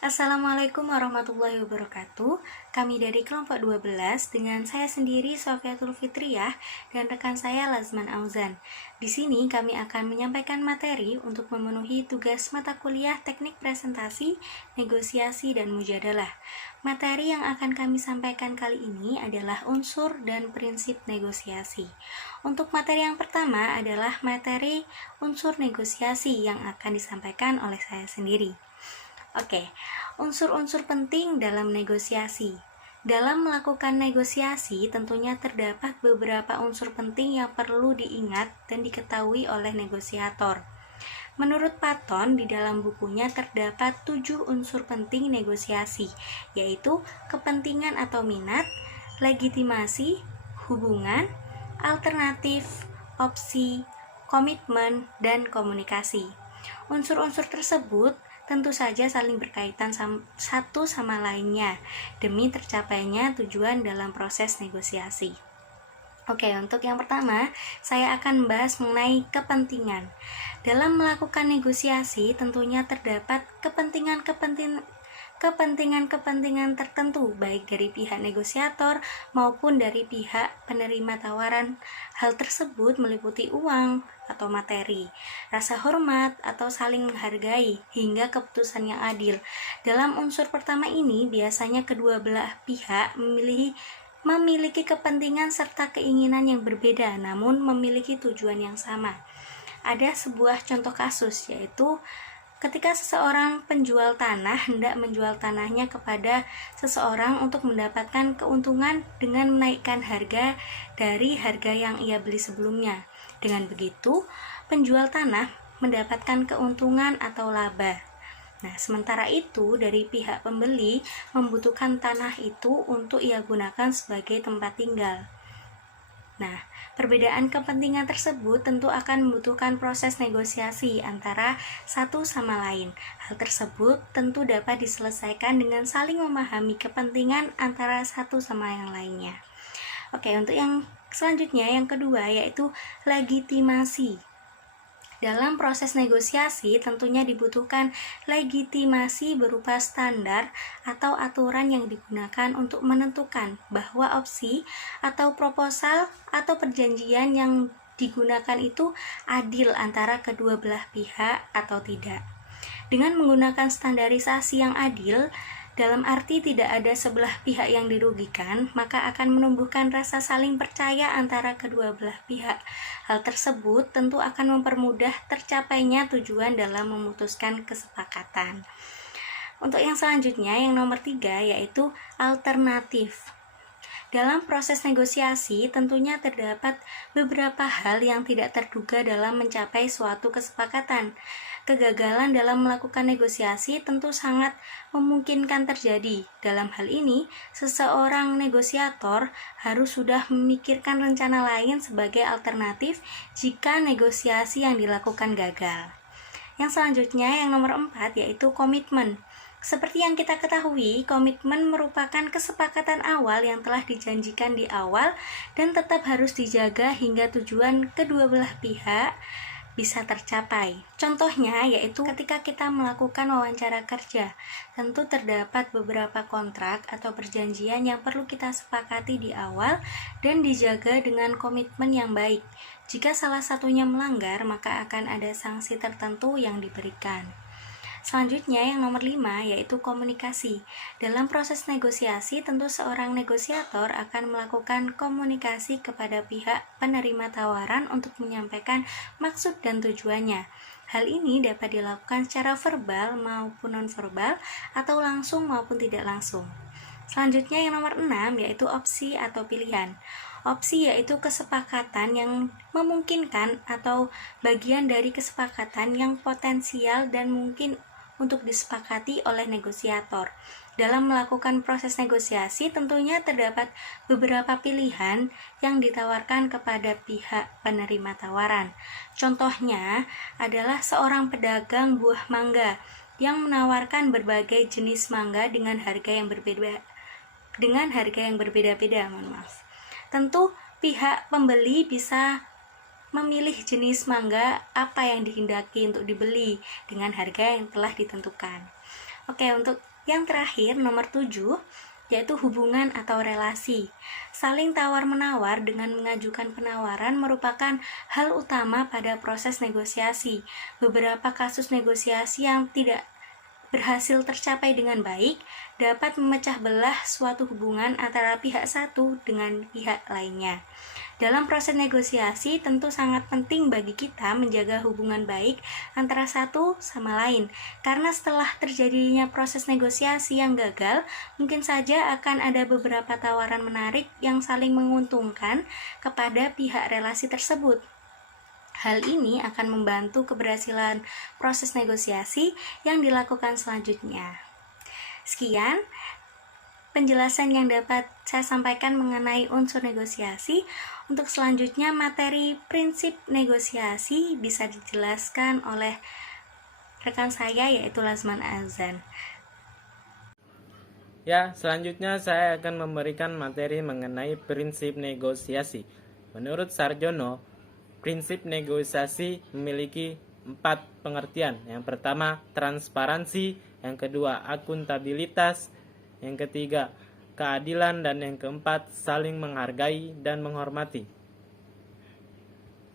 Assalamualaikum warahmatullahi wabarakatuh. Kami dari kelompok 12 dengan saya sendiri Sofiatul Fitriyah dan rekan saya Lazman Auzan. Di sini kami akan menyampaikan materi untuk memenuhi tugas mata kuliah Teknik Presentasi, Negosiasi dan Mujadalah. Materi yang akan kami sampaikan kali ini adalah unsur dan prinsip negosiasi. Untuk materi yang pertama adalah materi unsur negosiasi yang akan disampaikan oleh saya sendiri. Oke, unsur-unsur penting dalam negosiasi. Dalam melakukan negosiasi, tentunya terdapat beberapa unsur penting yang perlu diingat dan diketahui oleh negosiator. Menurut Patton, di dalam bukunya terdapat 7 unsur penting negosiasi, yaitu kepentingan atau minat, legitimasi, hubungan, alternatif, opsi, komitmen, dan komunikasi. Unsur-unsur tersebut tentu saja saling berkaitan satu sama lainnya demi tercapainya tujuan dalam proses negosiasi. Oke, untuk yang pertama, saya akan membahas mengenai kepentingan. Dalam melakukan negosiasi, tentunya terdapat kepentingan tertentu, baik dari pihak negosiator maupun dari pihak penerima tawaran. Hal tersebut meliputi uang atau materi, rasa hormat atau saling menghargai, hingga keputusan yang adil. Dalam unsur pertama ini, biasanya kedua belah pihak memiliki kepentingan serta keinginan yang berbeda, namun memiliki tujuan yang sama. Ada sebuah contoh kasus, yaitu ketika seseorang penjual tanah hendak menjual tanahnya kepada seseorang untuk mendapatkan keuntungan dengan menaikkan harga dari harga yang ia beli sebelumnya. Dengan begitu, penjual tanah mendapatkan keuntungan atau laba. Nah, sementara itu dari pihak pembeli membutuhkan tanah itu untuk ia gunakan sebagai tempat tinggal. Nah, perbedaan kepentingan tersebut tentu akan membutuhkan proses negosiasi antara satu sama lain. Hal tersebut tentu dapat diselesaikan dengan saling memahami kepentingan antara satu sama yang lainnya. Oke, untuk yang selanjutnya, yang kedua, yaitu legitimasi. Dalam proses negosiasi tentunya dibutuhkan legitimasi berupa standar atau aturan yang digunakan untuk menentukan bahwa opsi atau proposal atau perjanjian yang digunakan itu adil antara kedua belah pihak atau tidak. Dengan menggunakan standarisasi yang adil, dalam arti tidak ada sebelah pihak yang dirugikan, maka akan menumbuhkan rasa saling percaya antara kedua belah pihak. Hal tersebut tentu akan mempermudah tercapainya tujuan dalam memutuskan kesepakatan. Untuk yang selanjutnya, yang nomor 3, yaitu alternatif. Dalam proses negosiasi, tentunya terdapat beberapa hal yang tidak terduga dalam mencapai suatu kesepakatan. Kegagalan dalam melakukan negosiasi tentu sangat memungkinkan terjadi. Dalam hal ini, seseorang negosiator harus sudah memikirkan rencana lain sebagai alternatif jika negosiasi yang dilakukan gagal. Yang selanjutnya, yang nomor 4, yaitu komitmen. Seperti yang kita ketahui, komitmen merupakan kesepakatan awal yang telah dijanjikan di awal dan tetap harus dijaga hingga tujuan kedua belah pihak bisa tercapai. Contohnya yaitu ketika kita melakukan wawancara kerja, tentu terdapat beberapa kontrak atau perjanjian yang perlu kita sepakati di awal dan dijaga dengan komitmen yang baik. Jika salah satunya melanggar, maka akan ada sanksi tertentu yang diberikan. Selanjutnya, yang nomor 5, yaitu komunikasi. Dalam proses negosiasi, tentu seorang negosiator akan melakukan komunikasi kepada pihak penerima tawaran untuk menyampaikan maksud dan tujuannya. Hal ini dapat dilakukan secara verbal maupun nonverbal atau langsung maupun tidak langsung. Selanjutnya, yang nomor 6, yaitu opsi atau pilihan. Opsi yaitu kesepakatan yang memungkinkan atau bagian dari kesepakatan yang potensial dan mungkin untuk disepakati oleh negosiator. Dalam melakukan proses negosiasi tentunya terdapat beberapa pilihan yang ditawarkan kepada pihak penerima tawaran. Contohnya adalah seorang pedagang buah mangga yang menawarkan berbagai jenis mangga dengan harga yang berbeda-beda. Tentu pihak pembeli bisa memilih jenis mangga apa yang dihendaki untuk dibeli dengan harga yang telah ditentukan. Oke, untuk yang terakhir nomor 7 yaitu hubungan atau relasi. Saling tawar-menawar dengan mengajukan penawaran merupakan hal utama pada proses negosiasi. Beberapa kasus negosiasi yang tidak berhasil tercapai dengan baik dapat memecah belah suatu hubungan antara pihak satu dengan pihak lainnya. Dalam proses negosiasi, tentu sangat penting bagi kita menjaga hubungan baik antara satu sama lain, karena setelah terjadinya proses negosiasi yang gagal, mungkin saja akan ada beberapa tawaran menarik yang saling menguntungkan kepada pihak relasi tersebut. Hal ini akan membantu keberhasilan proses negosiasi yang dilakukan selanjutnya. Sekian penjelasan yang dapat saya sampaikan mengenai unsur negosiasi. Untuk selanjutnya, materi prinsip negosiasi bisa dijelaskan oleh rekan saya yaitu Lazman Azan. Ya, selanjutnya saya akan memberikan materi mengenai prinsip negosiasi. Menurut Sarjono, prinsip negosiasi memiliki 4 pengertian. Yang pertama, transparansi. Yang kedua, akuntabilitas. Yang ketiga, keadilan. Dan yang keempat, saling menghargai dan menghormati.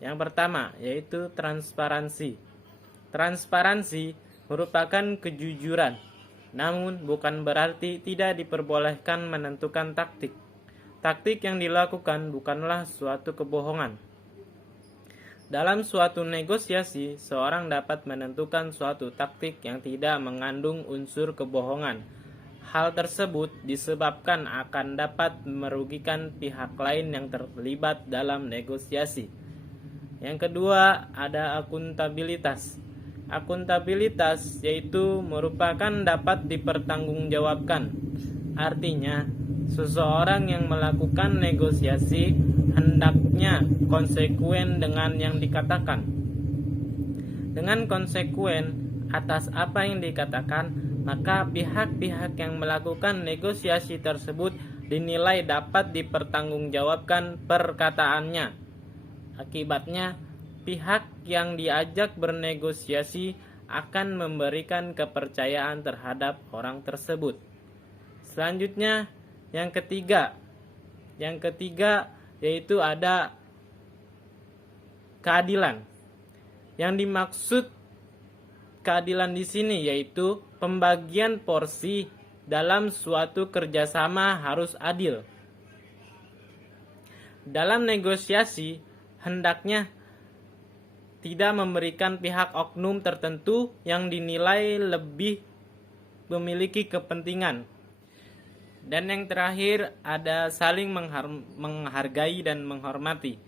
Yang pertama, yaitu transparansi. Transparansi merupakan kejujuran, namun bukan berarti tidak diperbolehkan menentukan taktik. Taktik yang dilakukan bukanlah suatu kebohongan. Dalam suatu negosiasi, seorang dapat menentukan suatu taktik yang tidak mengandung unsur kebohongan. Hal tersebut disebabkan akan dapat merugikan pihak lain yang terlibat dalam negosiasi. Yang kedua, ada akuntabilitas. Akuntabilitas yaitu merupakan dapat dipertanggungjawabkan. Artinya, seseorang yang melakukan negosiasi hendaknya konsekuen dengan yang dikatakan. Dengan konsekuen atas apa yang dikatakan, maka pihak-pihak yang melakukan negosiasi tersebut dinilai dapat dipertanggungjawabkan perkataannya. Akibatnya, pihak yang diajak bernegosiasi akan memberikan kepercayaan terhadap orang tersebut. Selanjutnya, yang ketiga yaitu ada keadilan. Yang dimaksud keadilan di sini yaitu pembagian porsi dalam suatu kerjasama harus adil. Dalam negosiasi, hendaknya tidak memberikan pihak oknum tertentu yang dinilai lebih memiliki kepentingan. Dan yang terakhir ada saling menghargai dan menghormati.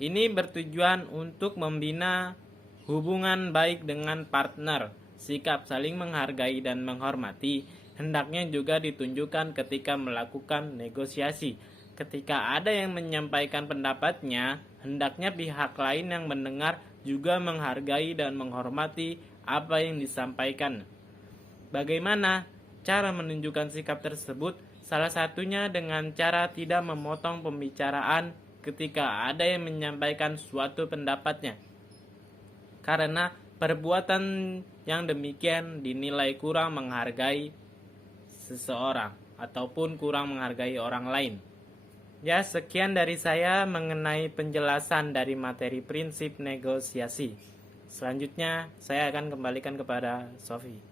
Ini bertujuan untuk membina hubungan baik dengan partner. Sikap saling menghargai dan menghormati hendaknya juga ditunjukkan ketika melakukan negosiasi. Ketika ada yang menyampaikan pendapatnya, hendaknya pihak lain yang mendengar juga menghargai dan menghormati apa yang disampaikan. Bagaimana cara menunjukkan sikap tersebut? Salah satunya dengan cara tidak memotong pembicaraan ketika ada yang menyampaikan suatu pendapatnya. Karena perbuatan yang demikian dinilai kurang menghargai seseorang ataupun kurang menghargai orang lain. Ya, sekian dari saya mengenai penjelasan dari materi prinsip negosiasi. Selanjutnya, saya akan kembalikan kepada Sofi.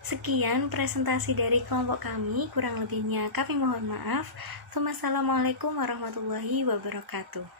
Sekian presentasi dari kelompok kami, kurang lebihnya kami mohon maaf. Wassalamualaikum warahmatullahi wabarakatuh.